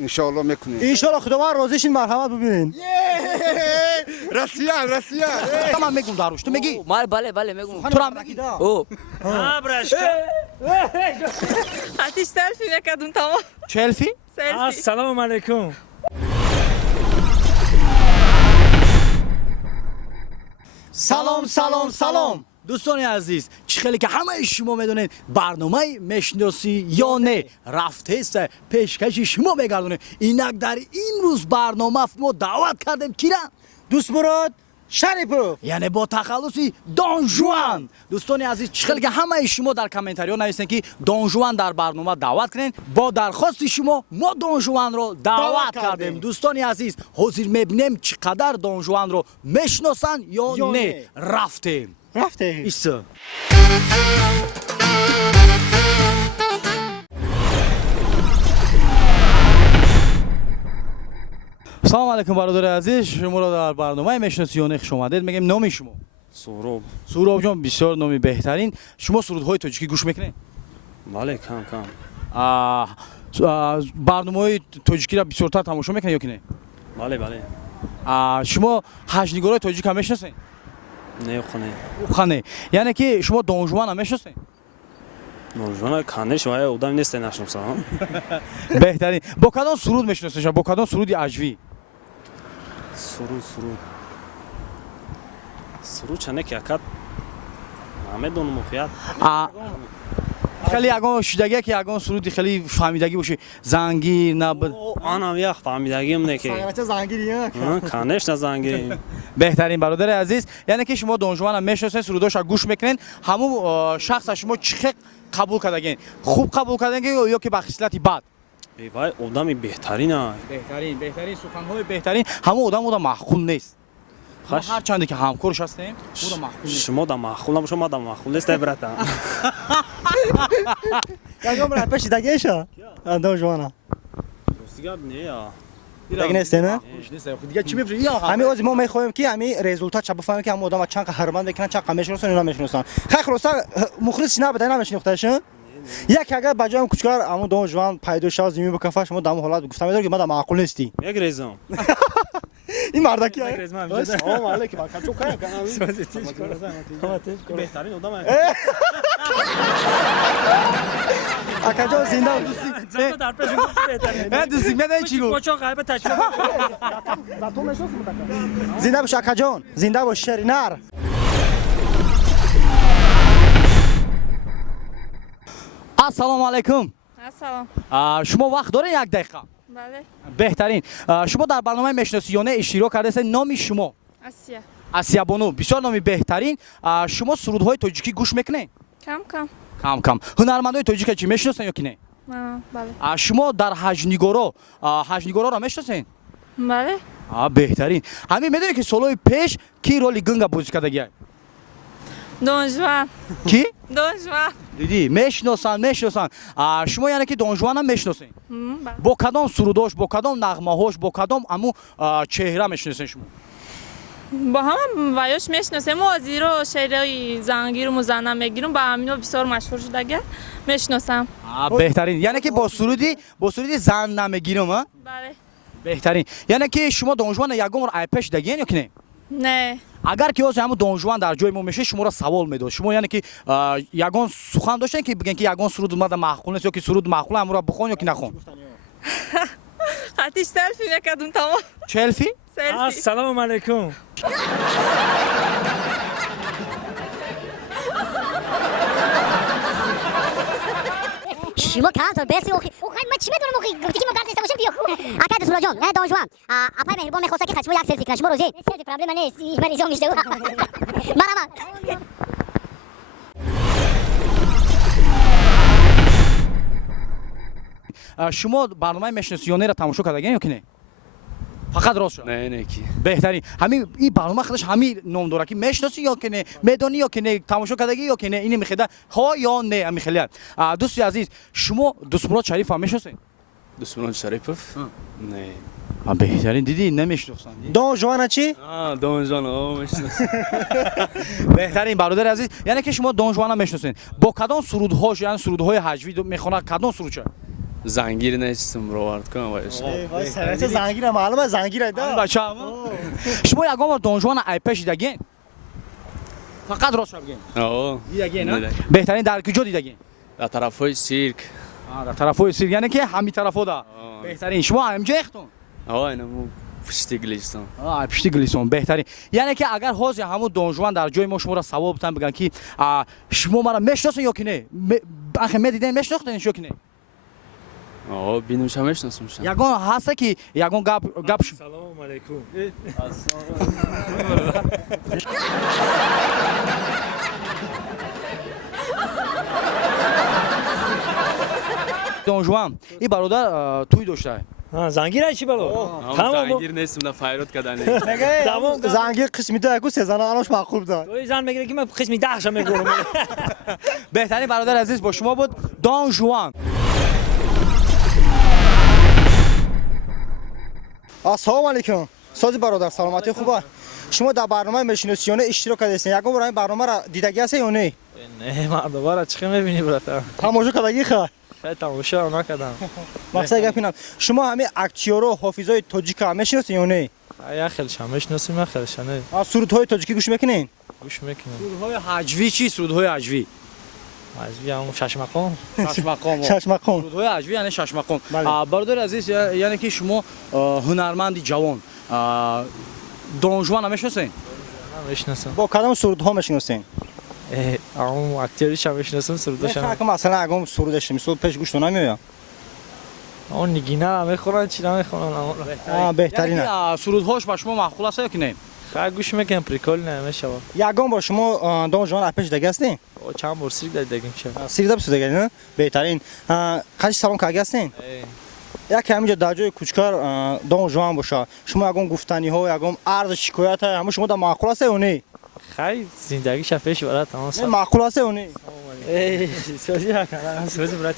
انشالله میکنیم. انشالله خداوند راضیشین مرحمت ببینین. رسیا. من میگم داروش تو میگی؟ بله میگم. تو هم میگی؟ او. برش. آتش سلفی میکردم تمام. چلفی؟ سلفی. السلام علیکم. سلام دوستان عزیز، چه خیلی که همه شما میدونید برنامه میشناسی یا نه رفته است پیشکش شما میگردونه. اینک در امروز برنامه ما دعوت کردیم کی را؟ دوست مراد شریفو، یعنی با تخلصی دون جوان. دوستان عزیز، چه خیلی که همه شما در کامنتاری ها نوشتین که دون جوان در برنامه دعوت کنین. با درخواست شما ما دون جوان رو دعوت کردیم. دوستان عزیز، حاضر میبینیم چقدر دون جوان رو میشناسن یا نه. رفته ایسا. سلام علیکم برادر عزیز، شما را در برنامه میشناسی یا نه خوش اومدید. میگم نام شما؟ سهراب جان، بسیار نامی بهترین. شما سرودهای تاجیکی گوش میکنید؟ بله کم برنامه تاجیکی را بسیارتر تماشا میکنید یا که نه؟ بله شما هجنگارای تاجیک هم میشناسید؟ نه خانه. یعنی که شما دون جوان هم میشناسید؟ دون جوان کانش وای اودم نیست نشناسم. بهترین. با کدام سرود میشناسید؟ با کدام سرودی عجوی؟ سرود چنه که اکد همه دون مخیات. خیلی یگان شدگی که یگان سرودی خیلی فهمیدگی باشه. زنگیر نبود. آنم یک فهمیدگیم نه که کانش نه زنگیریم. بهترین برادر عزیز، یعنی که شما دون جوان هم میشناسید، سروداش گوش میکنین. همون شخص شما چه قبول کردین؟ خوب قبول کردین یا که با خصلتی بد؟ وای آدمی بهترینه. بهترین سخنهای بهترین همون آدم معقول نیست. هر چندی که همکارش هستیم اون معقول نیست. شما دا معقول شما دا معقول نیست براتم. یگان برای پیش دگیشا دون جوانا سیگار نه دیگه نیست نه؟ دیگه چی می‌فهمی؟ همین از ما می‌خوایم که همین رزولت چه بفهمیم که هم آدم چند قهرمان بکنن، چند قمیشون اینا میشناسن. خیلی خلاصا مخلص نبوده نمیشناختشون. یک اگر بجام کوچکار اما دون جوان پیدا شاز زمین بکفاش شما دام حالات گفتم میدونی که ما معقول نیستی. یک رزم. این مردکی یک رزم هم. سلام علیکم. کجا کار کنم؟ بهترین آدمه. اکاجو زنده دوستی. زنده در پیش بهترین. نه دوستی میدونی چی گفت؟ کوچا قلب تشویق. زنده باش اکاجون، زنده باش شرینار. السلام علیکم. سلام. شما وقت دارین یک دقیقه؟ بله. بهترین. شما در برنامه میشناسی یا نه اشتراک کرده هستید. نام شما؟ آسیا بانو. بسیار نامی بهترین. شما سرودهای تاجیکی گوش میکنید؟ کم. هنرمندای تاجیک چی میشناسین یا که نه؟ بله. شما در هجنگارا را میشناسین؟ بله. بهترین. همین میدونی که سالهای پیش کی رولی گنگا بازی کرده؟ دون جوان. کی؟ دون جوان. دیدی میشناسن. شما یعنی که دون جوان هم میشناسین؟ با کدام سروداش، با کدام نغمه‌هاش، با کدام امو چهره میشناسین شما؟ با هم وایش میشناسیم و زیرو شعرهای زنگیر و مزنم میگیرم با همینو بسیار مشهور شده میشناسم. بهترین. یعنی که با سرودی زن نمیگیرم ها؟ بله. بهترین. یعنی که شما دون جوان یگام رو پیش دگین یا که نه؟ نه. اگر که همون دون جوان در جای ما میشه شما را سوال میداد. شما یعنی که یگان سخن داشتین که بگن که یگان سرود اومده معقول نیست یا که سرود معقول همون را بخون یا که نخون؟ آتش سلفی میکردم تمام. چلفی؟ السلام علیکم. شما کام تو بسی اوخی ما چی میدونم اوخی گفتی که ما کارت استفاده بیو اکاد سورا جان نه دون جوان اپای مهربان میخواسته که شما یک سلفی کنید. شما روزی سلفی پرابلم نیست. من اینجا میشته شما برنامه میشناسی یا نه را تماشا کردین یا که نه؟ فقط راست شد. نه کی. بهترین. همین این برنامه خودش همین نام داره که میشناسی یا که نه؟ میدونی یا که نه؟ تماشا کردی یا که نه؟ اینو میخواد ها یا نه؟ همین خیلی. دوستی عزیز، شما دوست مراد شریف هم میشناسین؟ دوست مراد شریف؟ نه. بهترین. دیدی نمیشناسن. دون جوان چی؟ دون جوان میشناسم. بهترین برادر عزیز، یعنی که شما دون جوان هم میشناسین. با کدام سرودهاش یعنی سرودهای هجوی میخونه کدام سرود چه؟ زنگیر نیستم برآورد کنم وایش وای سرت زنگیره معلومه زنگیره دا بچه شما یکم بار دانجوان ایپش دیدگین فقط راست بگین آه دیدگین نه دیدگین. بهترین در کجا دیدگین در طرفای سیرک در طرفای سیر یعنی که همین طرفا دا بهترین شما همینجا اختون آه اینا مو پشتی گلیستان پشتی گلیسون بهترین یعنی که اگر حاضر همون دانجوان در جای ما شما را ثواب بدن بگن که شما مرا میشناسین یا که نه آخه می دیدین میشناختین یا که نه آه بینوش هم میشناسم شن یگان هست که یگان گپ سلام علیکم دانجوان این برادر توی داشته زنگیره چی بلو هم زنگیر نیستم در فیروت کردنی زنگیر قسمی دا کو سزانه آنش معقول دا توی زن میگیره که من قسمی 10 شم میگورم بهترین برادر عزیز با شما بود دانجوان السلام علیکم سازی برادر سلامتی خوبه شما در برنامه مشینوسیونه اشتراک کردین یکم برای برنامه را دیدگی هست یا نه نه مردم را چخه میبینی برات تماشا کردگی خیر خیلی تماشا نکردم مقصد گپ اینم شما همه اکتیور و حافظای تاجیک هم میشناسین یا نه یا خیلی شمش نسیم خیلی شنه سرودهای تاجیکی گوش میکنین گوش میکنم سرودهای حجوی چی سرودهای حجوی عجبی هم شش مقام شش مقام شش مقام سرودهای حجوی یعنی شش مقام بله. برادر عزیز یعنی که شما هنرمند جوان دانجوان هم میشناسین نمیشناسم با کدام سرودها میشناسین اون اکتیوری شمش نسیم سرودشم که مثلا اگه سرودش میسود پیش گوش نمیاد اون نگینه هم میخورن چی نمیخورن بهترینه یعنی که سرودهاش با شما معقول است یا که نه خیلی گوش میکنم پریکول نمیشه یگان با شما دانجوان اپش دیگه هستین چند بار سیک دادیم چه سیردا بسوده گردین بهترین قش سلام که هستین یک همینجا در جای کوچکار دانجوان باشه شما یگان گفتنی ها یگان عرض شکایت همه شما در معقول است یا نه خیلی زندگی شفش برات تمام نه معقول است یا نه سوزی نکنم سوزی برات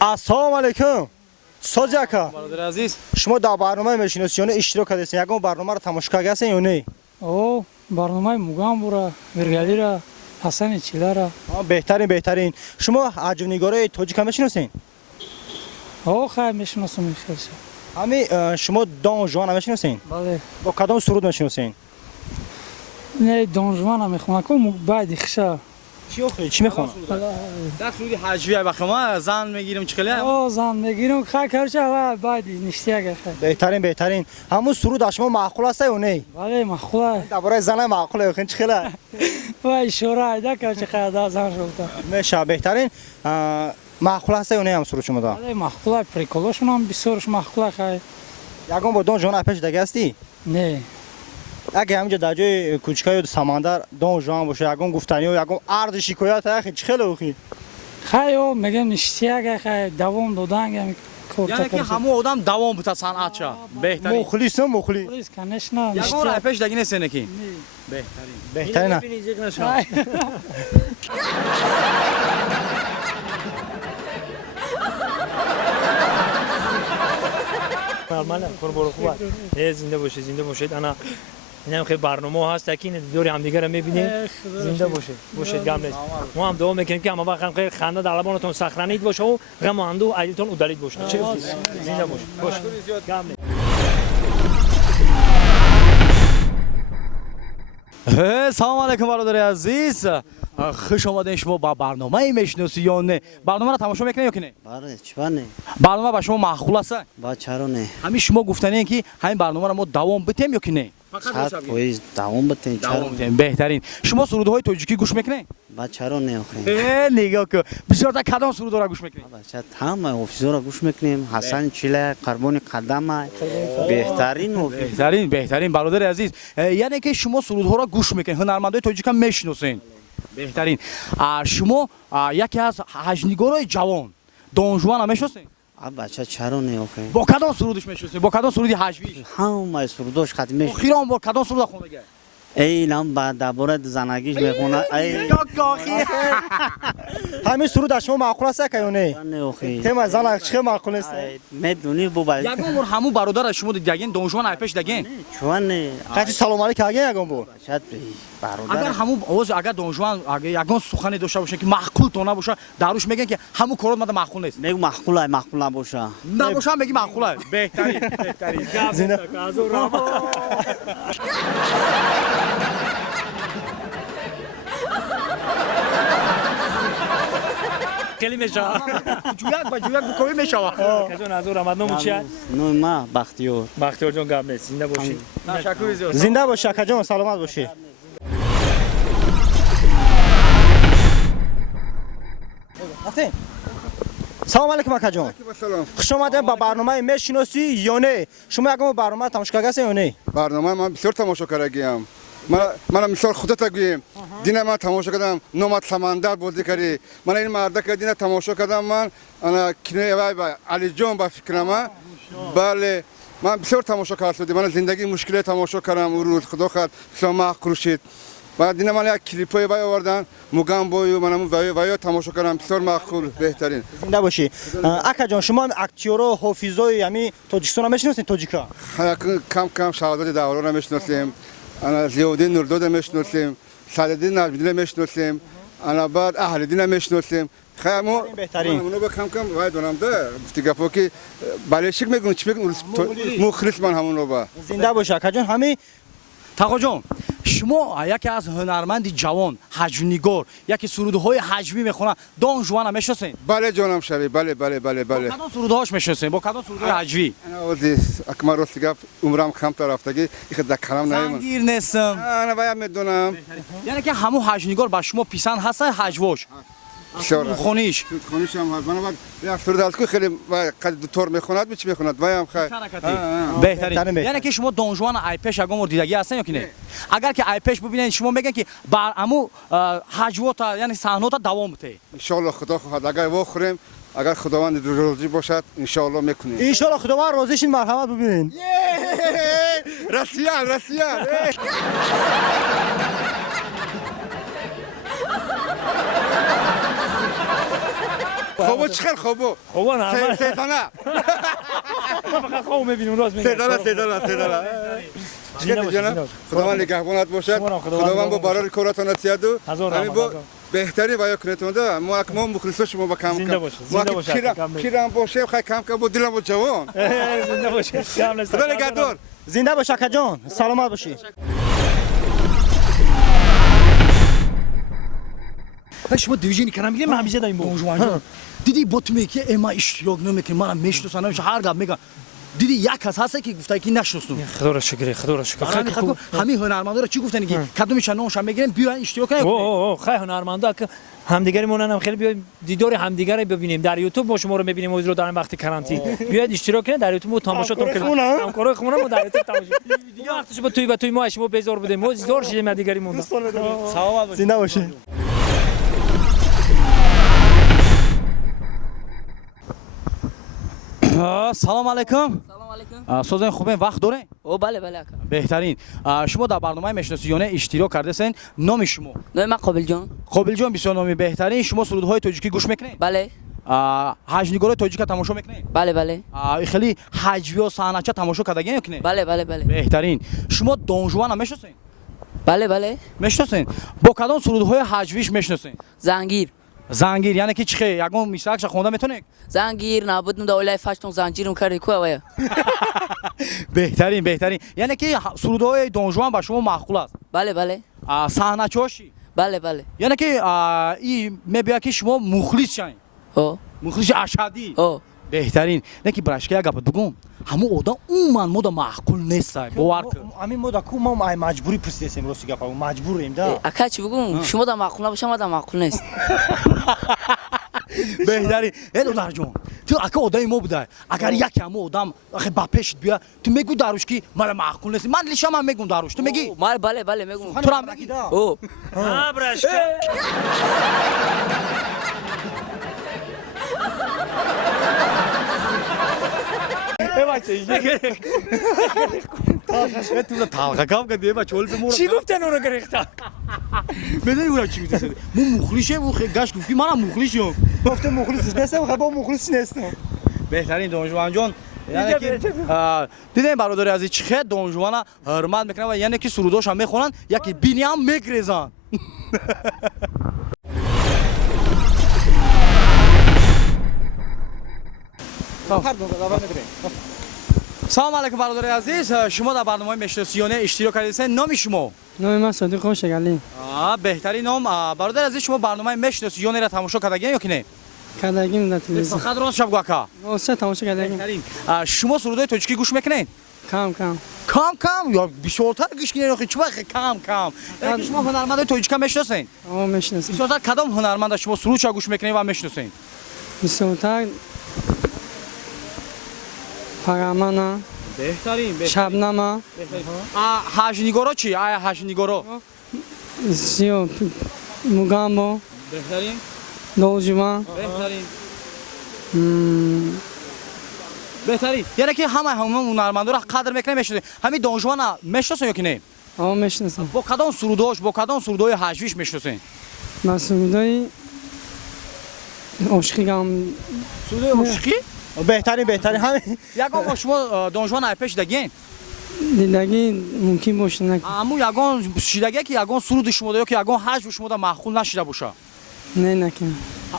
السلام علیکم سازیکا برادر عزیز شما در برنامه مشینوسیونه اشتراک کردین یگان برنامه را تماشا کرده هستین یا نه او برنامه موگام بوره برگلی را حسن چیله را بهترین شما عجبنگاره تاجیک هم میشناسین او خیلی میشناسم خیلی همه شما دانجوان هم میشناسین بله با کدام سرود میشناسین نه دانجوان هم میخونم که بعد خشا چی میخوان در سرودی حجوی وقت ما زن میگیریم چه خیلی او زن میگیرم خیلی کرچه و بعد نشتی اگه خیلی بهترین همون سرود شما معقول است یا نه بله مخوله درباره زن معقوله خیلی چه خیلی و اشاره ایده کرچه خیلی دا زن شده میشه بهترین معقول است یا نه هم سرود شما دا بله مخوله پریکولاشون هم بسیارش مخوله خیلی یگان با دانجوان اپش دیگه هستی نه اگه همینجا در جای کوچکای سمندر دانجوان باشه یگان گفتنی و یگان عرض شکایت اخی چه خیلی اوخی خیلی او میگم نشتی اگه خیلی دوام دادن هم یعنی که همه آدم دوام بوده صنعت چه بهترین مخلص پلیس کنش نه نشتی یگان ایپش دیگه نیست نکی بهترین نرماله برو خوبه زنده باشید انا اینم خیلی برنامه هست که دوری هم دیگه رو میبینید زنده باشید گم نیست ما هم دعا میکنیم که همه وقت خیلی خنده در لبانتون سخرانید باشه و غم و اندوه عیدتون ادالید باشه چه زنده باشه گم نیست سلام علیکم برادر عزیز خوش آمدین شما با برنامه میشناسیونه برنامه را تماشا میکنین یا که نه بله چرا نه برنامه با شما معقول است با چرا نه همین شما گفتنین که همین برنامه را ما دوام بدیم یا که نه صد پویز دوام بتین چرا دوام بهترین شما سرودهای تاجیکی گوش میکنین با چرا نه آخه نگاه کن بسیار تا کدام سرود را گوش میکنین بچه همه افزورا گوش میکنیم حسن چیله قربان قدم بهترین برادر عزیز یعنی که شما سرودها را گوش میکنین هنرمندای تاجیک هم میشناسین بهترین شما یکی از حجنگارای جوان دانجوان هم میشناسین بچه چرا نه آخه با کدام سرودش میشناسین با کدام سرودی حجویش همه سروداش ختم میشه خیران با کدام سرود خونده اینم بعد درباره زنگیش میخونه ای همین سرود در شما معقول است که یا نه نه اوخی تم زن چه معقول است میدونی بابا یگان بار همو برادر شما دیگه دونجوان ایپش دیگه چون نه قاچی سلام علیک اگه یگان بو شاید اگر برادر همو آواز اگر دونجوان اگر یگان سخنی داشته باشه که معقول تو نباشه داروش میگن که همو کارات مده معقول نیست میگم معقول نباشه نباشه میگی معقوله بهترین بهترین زینه خیلی میشه جویک با جویک بکوی میشوه کجا نازو رمضان چیه نه ما بختیار بختیار جان گپ نیست زنده باشی تشکر زیاد زنده باش شکر جان سلامت باشی سلام علیکم اکا جان خوش آمدید به برنامه میشناسی یا نه شما یکم برنامه تماشاگر هستین یا نه برنامه من بسیار تماشا کردم من مثال خودت گویم دین من تماشا کردم نومد سمندر بازی کردی من این مرد که دین تماشا کردم من انا کنه و علی جان با فکرم بله من بسیار تماشا کردم من زندگی مشکل تماشا کردم اون روز خدا خد شما خورشید بعد دین من یک کلیپای وای آوردن موگام بویو منم وای تماشا کردم بسیار معقول بهترین زنده باشی اکا جان شما اکتیور و حافظای یعنی تاجیکستان میشناسین تاجیکا کم کم شهادت داورا رو میشناسیم انا زیودین نورداد میشناسیم سعدالدین نجمیدی میشناسیم انا بعد اهل‌الدین میشناسیم خیامو بهترین. منو با کم کم وای دونم ده گفتگو که بالشک میگن چی میگن مخلص من همون رو با زنده باش اکا جان همین تاقا جان شما یکی از هنرمند جوان حجم‌نگار یکی سرودهای حجمی میخونه دون جوان هم میشناسین بله جانم شبی بله بله بله بله کدام سرودهاش میشناسین با کدام سرودهای حجمی انا ودی اکمال رستگاب عمرم کم طرفتگی ایخ دکرم نیم زنگیر نیستم انا وای میدونم یعنی که همو حجم‌نگار با شما پیسان هست حجواش خونیش خونیشم هست من بعد یک سرود از که خیلی قد دکتر میخوند چی میخوند وایم خیر بهترین یعنی که شما دونجوان ایپش اگه مور دیدگی هستن یا که نه اگر که ایپش ببینین شما میگن که با امو حجوات یعنی صحنات دوام بده ان شاء الله خدا خواهد اگر بخوریم اگر خداوند روزی باشد ان شاء الله میکنیم ان شاء الله خداوند راضیشین مرحمت ببینین رسیان خوبو چخر خوبو خوبا نه سیدانه فقط خوب میبینیم راست میگم سیدانه خداوند نگهبانت باشد خداوند با برای کاراتان تیادو همین با بهتری ویا کنید ما مخلص شما با کم زنده باشه پیرم باشه خیلی کم با دلم با جوان زنده باشه خدا نگهدار زنده باش اکا جان سلامت باشی شما دیویژن کردم میگم همیشه داریم دونجوان دیدی با تو میگه اما اشتراک نمیکنه منم میشناسم هر گپ میگم دیدی یک کس هست که گفته که نشناسم خدا را شکر خیلی خوب همین هنرمندا رو چی گفتن که کدومش نامشون میگیرن بیاین اشتراک کنین اوه خیلی هنرمندا که همدیگریمون هم خیلی بیایم دیدار همدیگه رو ببینیم در یوتیوب ما شما رو میبینیم از رو داریم وقتی کرانتین بیاید اشتراک کنید در یوتیوب تماشاتون کنید همکارای خونه ما در یوتیوب تماشا دیگه وقتش با توی ما شما بزار بودیم ما زور شدیم دیگریمون زنده باشی سلام علیکم سوزن خوبه وقت داره او بله بله بهترین شما در برنامه میشناسی یا نه اشتراک کرده سین نام شما نه من قابل جان بسیار نامی بهترین شما سرودهای تاجیکی گوش میکنید بله حجم‌نگار تاجیک تماشا میکنید بله خیلی حجوی و صحنه‌چه تماشا کردگین یا که نه بله بهترین شما دونجوان هم میشناسین بله میشناسین با کدام سرودهای حجویش میشناسین زنگیر یعنی که چخه یگون میساکش خونده میتونید زنگیر نابود دولای فاشتون زنجیرم کردی کو وای بهترین یعنی که سرودهای دونجوان با شما معقول است بله صحنه چوشی بله یعنی که این میبیا که شما مخلص شین مخلص اشدی بهترین نه که براشکه گپ بگم همو آدم اون مود معقول نیست باور کن همین مود کو ما مجبوری پرسیدیم راست گپ مجبوریم دا اکا چی بگم شما دا معقول نباشه ما دا معقول نیست بهترین دلار جون تو اکا آدم ما بوده اگر یک هم آدم آخه با پیش بیا تو میگو داروش کی مال معقول نیست من لیشم هم میگم داروش تو میگی مال بله میگم تو هم میگی او براشکه تو رو طلقه کام کردی بچه ول بمور چی گفتن اون رو گرفتن بدونی اون چی میگه مو مخلیشه مو گاش گفتی منم مخلیشم گفته مخلص نیستم خب مخلص نیستم بهترین دونجوان جان یعنی که دیدین برادر عزیز چقدر دونجوانا حرمت میکنن و یعنی که سروداش هم میخونن یکی بینی هم میگریزن سلام علیکم برادر عزیز شما در برنامه مشناسیانه اشتراک کردید نام شما نام من صادق خوشگلی بهترین نام برادر عزیز شما برنامه مشناسیانه را تماشا کردین یا که نه کردگیم در تلویزیون فقط راست شب گوکا واسه تماشا کردگیم بهترین شما سرودای تاجیکی گوش میکنین کم کم یا بیشتر گوش کنین چه وقت کم یعنی شما هنرمندای تاجیک میشناسین آقا میشناسیم بیشتر کدام هنرمند شما سرود چه گوش میکنین و میشناسین بسیار پرامانا بهترین شبنما هاجنیگورا چی آیا هاجنیگورا سیو موگامبو بهترین دوجوان بهترین یعنی که همه هنرمندا را قدر میکنین میشناسین همین دونجوان میشناسین یا که نه آقا میشناسیم با کدام سروداش با کدام سرودای هجویش میشناسین مسئولای عشقی گم سرودای عشقی بهترین همین یگان با شما دونجوان ایپش دگین دیدگی ممکن باشه نه امو یگان شیدگی که یگان سرود شما یا که یگان هجو شما دا معقول نشیده باشه نکنم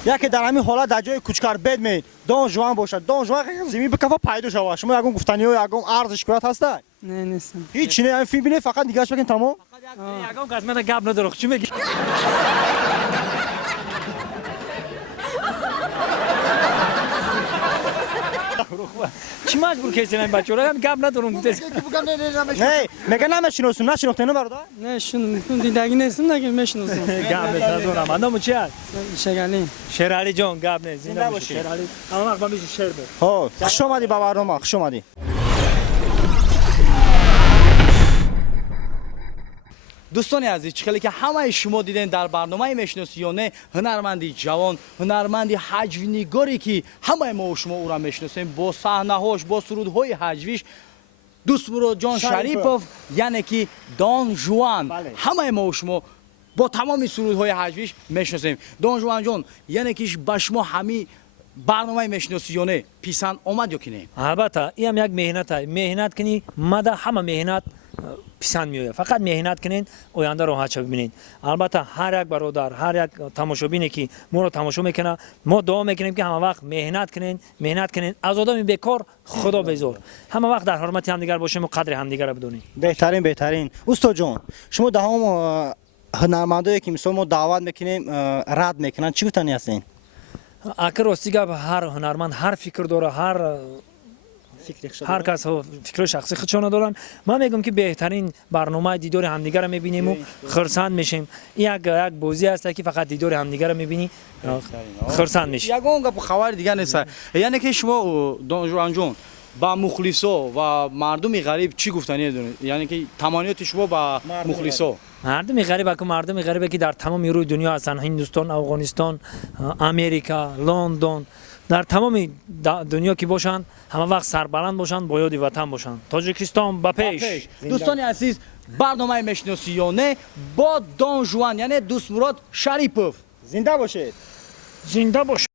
یکی در همین حالت در جای کوچکار بدمید دون جوان باشد دون جوان زمین به کفا پیدا شود شما یگان گفتنی و یگان ارزش کرد هسته نه نیستم هیچ نه همین فیلم بینه فقط نگاش بکن تمام یگان قسمت گپ نداره چی میگی چی مجبور کردین این بچه‌ها هم گپ ندارم گفته نه میگه نمیشناسم نشناختین برادر نه شون دیدگی نیستم نگه میشناسم گپ ندارم اندام چی هست شگلی شیرعلی جان گپ نه زنده باشی شیرعلی اما وقت میشه شعر بگو ها خوش اومدی با برنامه خوش اومدی دوستان عزیز چخیلی که همه شما دیدین در برنامه میشناسیانه هنرمندی جوان هنرمندی هجوینگاری که همه ما و شما او را میشناسیم با صحنه هاش با سرودهای هجویش دوست مراد جان شریپوف یعنی که دون جوان همه ما و شما با تمام سرودهای هجویش میشناسیم دون جوان جان یعنی که با شما همه برنامه میشناسیانه پیسان آمد یا که نه البته این هم یک مهنت کنی مده همه مهنت پسند میاد فقط مهنت کنین آینده رو چه ببینید البته هر یک برادر هر یک تماشابینی که ما رو تماشا میکنه ما دعا میکنیم که همه وقت مهنت کنین از آدم بیکار خدا بیزار همه وقت در حرمت همدیگر باشیم و قدر همدیگر رو بدونیم بهترین استاد جان شما ده هم هنرمندایی که مثلا ما دعوت میکنیم رد میکنن چی گفتنی هستین اگر راستی گپ هر هنرمند هر فکر داره هر کس فکر شخصی خودشون دارن من میگم که بهترین برنامه دیدار همدیگه رو میبینیم و خرسند میشیم یک بازی هست که فقط دیدار همدیگه رو میبینی خرسند میشی یگان گپ خبر دیگه نیست یعنی که شما دون جوان جان با مخلصا و مردم غریب چی گفتنی دارید یعنی که تمانیت شما با مخلصا مردم غریبه که در تمام روی دنیا هستن هندوستان افغانستان امریکا لندن در تمام دنیا که باشن همه وقت سربلند باشن با یاد وطن باشن تاجیکستان با پیش دوستان عزیز برنامه میشناسیانه با دون جوان یعنی دوست مراد شریپوف زنده باشید زنده باش